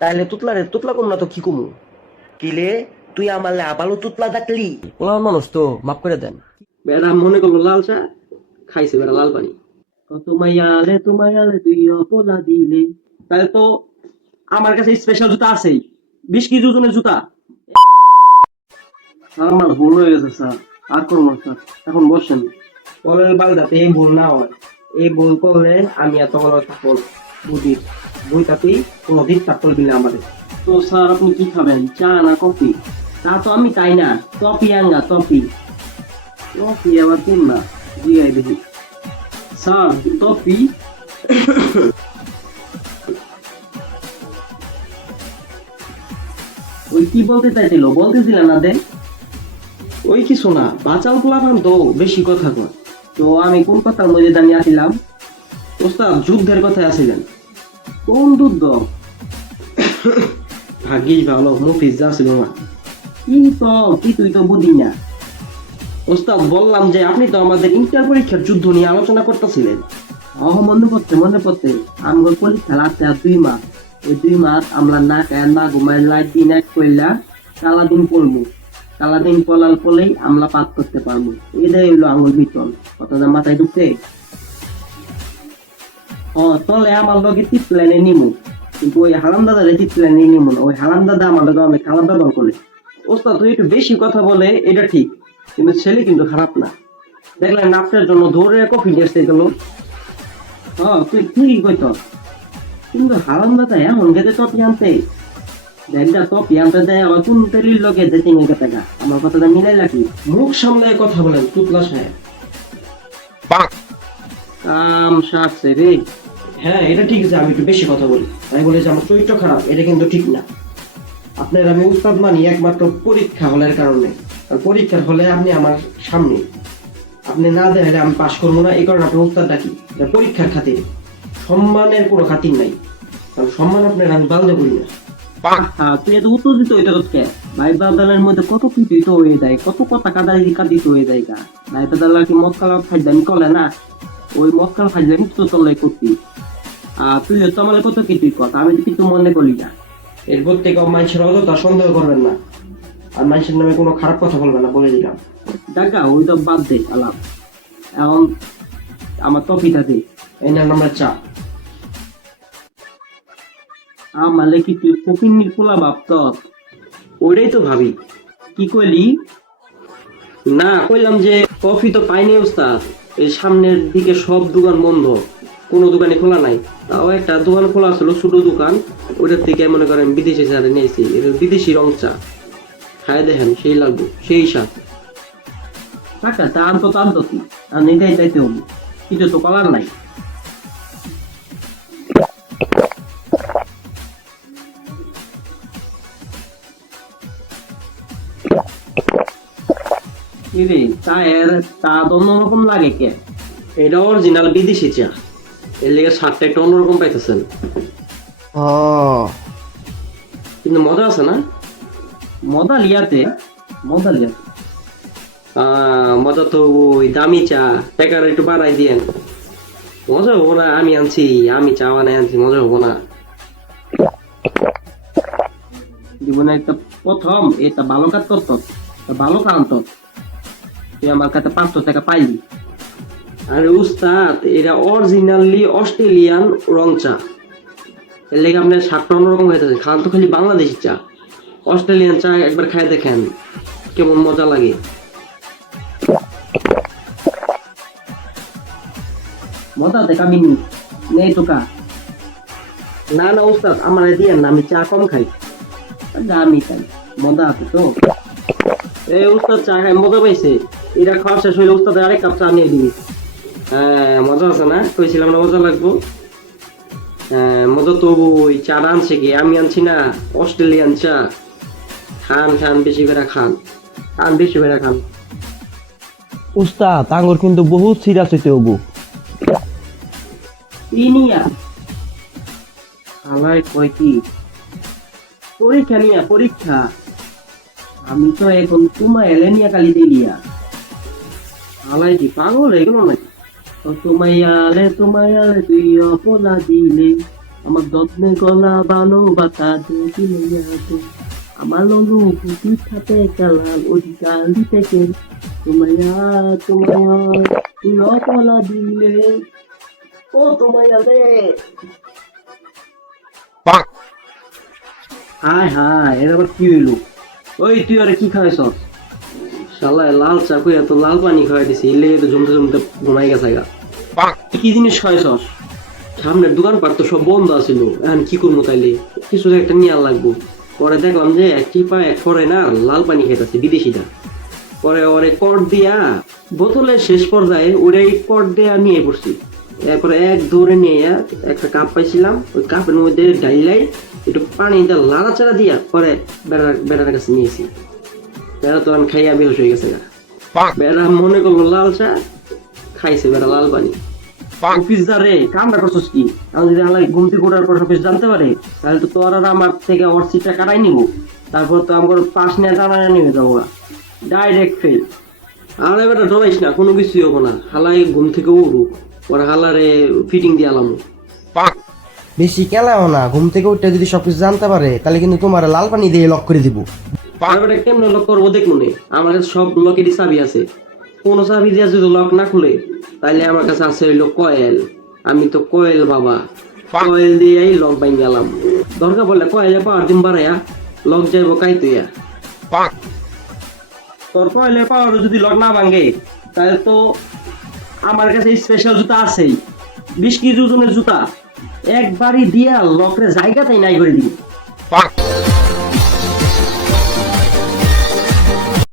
তাহলে তুতলা কম না তো কি কমু? কিলে তুই আমার আবারও তুতলা ডাকলি? ওলা মানুষ তো মাফ করে দেন। বেড়া মনে করলো লাল চা খাইছে, বেড়া লাল পানি। তোমায় আলে তুই অপলা দিলে। তাহলে তো আমার কাছে স্পেশাল জুতা আছেই, 20 কেজি ওজনের জুতা। আমার ভুল হয়ে গেছে স্যার, আর করবো না স্যার, এখন বসেন। পরের বার যাতে এই ভুল না হয়, এই ভুল করলে আমি এত বড় থাকবো বুঝি বইটাতেই কোনোদিন থাকতে দিলে আমাদের। তো স্যার আপনি কি খাবেন, চা না কফি? তা তো আমি তাই না, কফি আঙ্গা কফি। কফি আবার কোন না, জিগাই দেখি। Sir coffee. ওই কি বলতে চাইছিল, বলতেছিল না দেন? ওই কিছু না, বাঁচাও পোলাপান তো বেশি কথা কয়। তো আমি কোন কথার মধ্যে দাঁড়িয়ে আসিলাম? ওস্তাদ যুদ্ধের কথায় আসিলেন। কোন যুদ্ধ? ভাগ্যিস ভালো মুফিজ যা ছিল না। কি তুই তো বুঝি না। ওস্তাদ বললাম যে আপনি তো আমাদের ইন্টার পরীক্ষার যুদ্ধ নিয়ে আলোচনা করতেছিলেন। মনে পড়তে আমার পরীক্ষা লাগছে আর 2 মাস। এই 2 মাস আমরা না খায় না ঘুমায় লাইট দিন এক কইলা সারাদিন পড়বো। সারাদিন পড়ার পরেই আমরা পাস করতে পারবো। এটাই হইলো আঙুল বিতন, কথাটা মাথায় ঢুকছে। তলে আমার লগে টিপ প্ল্যানে নিমু, কিন্তু ওই হারাম দাদা টিপ প্ল্যানে নিমু না। ওই হারাম দাদা আমার লগে অনেক খারাপ ব্যবহার করে। ওস্তাদ তুই একটু বেশি কথা বলে এটা ঠিক, কিন্তু ছেলে কিন্তু খারাপ না। দেখলেন আপনার জন্য ধরে কফি নিয়ে গেল। তুই ঠিকই কইত, কিন্তু হারাম দাদা এমন গেছে টপি আনতে। দেখটা টপি আনতে দেয় আবার কোন তেলির লোকে যেতে নিয়ে টাকা। আমার কথাটা মিলাই রাখি। মুখ সামলায় কথা বলেন তুতলা সাহেব। কাম সারছে রে। হ্যাঁ এটা ঠিক আছে, আমি একটু বেশি কথা বলি, আমি বলি যে আমার চরিত্র খারাপ, এটা কিন্তু ঠিক না। আপনার আমি উস্তাদ মানি একমাত্র পরীক্ষা হলের কারণে। আর পরীক্ষার হলে আপনি আমার সামনে, আপনি না দেখলে আমি পাশ করবো না, এই কারণে আপনি উস্তাদ ডাকি। পরীক্ষার খাতির, সম্মানের কোনো খাতির নাই, কারণ সম্মান আপনার আমি বালদে করি না। তুই এত উত্তেজিত হইতে কে? ভাই বাদালের মধ্যে কত কিছুই তো হয়ে যায়, কত কথা কাদিত হয়ে যায় গা। ভাই বাদালা কি মদ খাওয়া ফাইজলামি করে না? ওই মদ খাওয়া ফাইজলামি তো চলে করতি। তুই হয়তো আমার কত কিছুই কথা, আমি তো কিছু মনে করি না। এরপর থেকে মানুষের অযথা সন্দেহ করবেন না, আর মানুষের নামে কোনো খারাপ কথা বলবেন না, বলে দিলাম। দেখা ওই তো বাদ দে আলাপ। এখন আমার টপিটা দে। এই নাম আমরা চা। আমালে কি তুই ফকিন্নির পোলা ভাবত? ওইটাই তো ভাবি। কি কইলি? না, কইলাম যে কফি তো পাইনি উস্তাদ, এই সামনের দিকে সব দোকান বন্ধ, কোনো দোকানে খোলা নাই। তাও একটা দোকান খোলা ছিল, ছোট দোকান, ওইটার থেকে মনে করেন বিদেশি চা নিয়েছি। এটা বিদেশি রং চা, খায় দেখেন সেই লাগবে, সেই স্বাদ। টাকা তা আনতো তো আনতো কি, আর নিজেই চাইতে হবে, কিছু তো করার নাই। কিরে তা তো অন্যরকম লাগে কে? এটা অরিজিনাল বিদেশি চা, এর লেগে স্বাদটা একটু অন্যরকম পাইতেছেন, কিন্তু মজা আছে না? মদালিয়াতে মজা তো ওই দামি চা, টাকার একটু বাড়াই দিয়েন। মজা হবো না? আমি আনছি, আমি চা বানাই আনছি, মজা হবো না? জীবনে একটা প্রথম এটা ভালো কাজ করত, ভালো কাজ আনত। তুই আমার কাছে 500 টাকা পাইলি। আরে উস্তাদ, এটা অরিজিনালি অস্ট্রেলিয়ান রং চা, এর লেগে আপনার স্বাদটা অন্যরকম হইতেছে। খান তো খালি বাংলাদেশি চা, অস্ট্রেলিয়ান চা একবার খাই দেখেন কেমন মজা লাগে। মজা দেখ আমি নেই তোকা। না না উস্তাদ, আমার দিয়েন না, আমি চা কম খাই। আমি চাই মজা আছে তো। এই উস্তাদ চা খাই মজা পাইছে, এটা খাওয়া শেষ হইলে উস্তাদের আরেক কাপ চা নিয়ে দিবি। হ্যাঁ মজা আছে না? কইছিলাম না মজা লাগবো। হ্যাঁ মজা তো ওই চা আনছে কি, আমি আনছি না, অস্ট্রেলিয়ান চা। খান খান বেশি করে খান, খান বেশি করে খান। উস্তাদ আঙ্গুর কিন্তু বহুত সিরিয়াস হইতে হবো। ইনিয়া হালাই কয় কি পরীক্ষা নিয়া পরীক্ষা, আমি তো এখন তোমার এলেনিয়া কালি দিলিয়া। হালাই কি পাগল এগুলো নাকি? তোমায় আলে তুই অপলা দিলে আমার যত্নে গলা বানো বাতা দুটি লইয়া দে আমার ললু পুতির সাথে কালাল অধিকার দিতে কে তোমায়া তুই অপলা দিলে ও তোমায়া রে হায় হায় এর আবার কি হইলো? ওই তুই আরে কি খাইছ? শালা লাল চা কইয়া তো লাল পানি খাওয়াই দিছি, ইলে তো জমতে জমতে ঘুমাই গেছে গা। কি জিনিস খাইছ? সামনের দোকানপাট তো সব বন্ধ আছিল, এখন কি করবো তাইলে? কিছু একটা নিয়ে লাগবো। পরে দেখলাম যে চিপা এক ফরেনার লাল পানি খাইতেছে বিদেশিটা। পরে ওরে কট দিয়া বোতলের শেষ পর্যায়ে ওরাই কট দিয়া নিয়ে পড়ছি। এরপরে এক দৌড়ে নিয়ে একটা কাপ পাইছিলাম, ওই কাপের মধ্যে ডাইলাই একটু পানিটা লাড়াচাড়া দিয়া পরে বেড়ার কাছে নিয়েছি। বেড়া তো আমি খাইয়া বেহস হয়ে গেছে গা। বেড়া মনে করলো লাল চা, খাইছে বেড়া লাল পানি। পিজ্জা রে কামটা করছিস কি? আমি যদি আলাই ঘুম থেকে ওঠার পর সব জানতে পারে তাহলে তো তোর আর আমার থেকে ওর সিটটা কাটাই নিব, তারপর তো আমার পাশ নিয়ে টানা নিয়ে যাবো, ডাইরেক্ট ফেল। আর এবার ডরাইস না, কোনো কিছুই হবো না। হালাই ঘুম থেকে উঠুক, ওরা হালারে ফিটিং দিয়ে আলাম। বেশি কেলাও না, ঘুম থেকে উঠে যদি সবকিছু জানতে পারে তাহলে কিন্তু তোমার লাল পানি দিয়ে লক করে দিব। এবারে কেমন লক করবো দেখবো নে, আমার সব লকেরই চাবি আছে। কোনো চাবি দিয়ে যদি লক না খুলে তাহলে আমার কাছে আছে হইলো কয়েল। আমি তো কয়েল বাবা, কয়েল দিয়েই লক বাইন গেলাম। দরকার বললে কয়েলে পাওয়ার দিন বাড়াইয়া লক যাইব কাইতুইয়া। তোর কয়েলে পাওয়ার যদি লক না ভাঙে তাহলে তো আমার কাছে স্পেশাল জুতা আছেই, 20 কেজি ওজনের জুতা, একবারই দিয়া লকরে জায়গাতেই নাই করে দিবি।